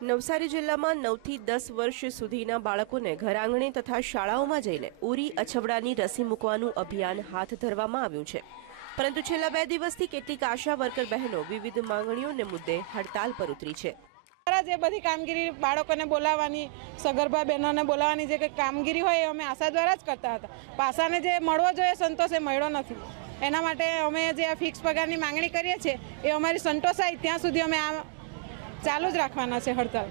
નવસારી જિલ્લામાં નવથી દસ વર્ષ સુધીના બાળકોને ઘરઆંગણે તથા શાળાઓમાં જઈને ઉરી અછબડાની રસી મૂકવાનું અભિયાન હાથ ધરવામાં આવ્યું છે. પરંતુ છેલ્લા બે દિવસથી કેટલીક આશા વર્કર બહેનો વિવિધ માંગણીઓને મુદ્દે હડતાલ પર ઉતરી છે. દ્વારા જે બધી કામગીરી બાળકોને બોલાવવાની, સગર્ભા બહેનોને બોલાવવાની જે કંઈ કામગીરી હોય, એ અમે આશા દ્વારા જ કરતા હતા. પાસાને જે મળવો જોઈએ, સંતોષ એ મળ્યો નથી. એના માટે અમે જે આ ફિક્સ પગારની માંગણી કરીએ છીએ, એ અમારી સંતોષાય ત્યાં સુધી અમે આ ચાલુ જ રાખવાના છે હડતાલ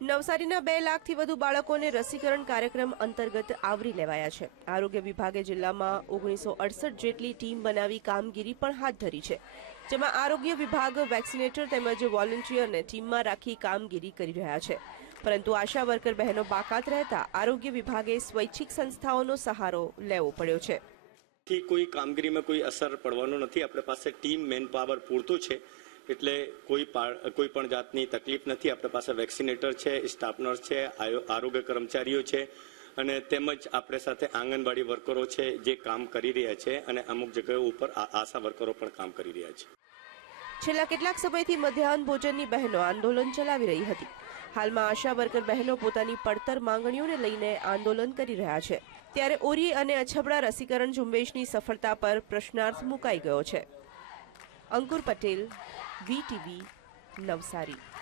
નવસારીના બે લાખથી વધુ બાળકોને રસીકરણ કાર્યક્રમ અંતર્ગત આવરી લેવાયા છે. આરોગ્ય વિભાગે જિલ્લામાં ઓગણીસો અડસઠ જેટલી ટીમ બનાવી કામગીરી પણ હાથ ધરી છે. જેમાં આરોગ્ય વિભાગ વેક્સિનેટર તેમજ વોલન્ટિયરને ટીમમાં રાખી કામગીરી કરી રહ્યા છે. પરંતુ આશા વર્કર બહેનો બાકાત રહેતા આરોગ્ય વિભાગે સ્વૈચ્છિક સંસ્થાઓનો સહારો લેવો પડ્યો છે. કોઈ કામગીરીમાં કોઈ અસર પડવાનો નથી. આપણી પાસે ટીમ મેન પાવર પૂરતું છે. એટલે કોઈ કોઈ પણ જાતની તકલીફ નથી. આપણી પાસે વેક્સિનેટર છે સ્ટાફનર છે આરોગ્ય કર્મચારીઓ છે અને તેમજ આપણે સાથે આંગણવાડી વર્કરો છે જે કામ કરી રહ્યા છે અને અમુક જગ્યાઓ ઉપર આશા વર્કરો પણ કામ કરી રહ્યા છે. છેલ્લા કેટલાક સમયથી મધ્યાહન ભોજનની બહેનો આંદોલન ચલાવી રહી હતી. હાલમાં આશા વર્કર બહેનો પોતાની પડતર માંગણીઓને લઈને આંદોલન કરી રહ્યા છે. ત્યારે ઓરી અને અછબડા રસીકરણ ઝુંબેશની સફળતા પર પ્રશ્નાર્થ મુકાઈ ગયો છે. અંકુર પટેલ વીટીવી નવસારી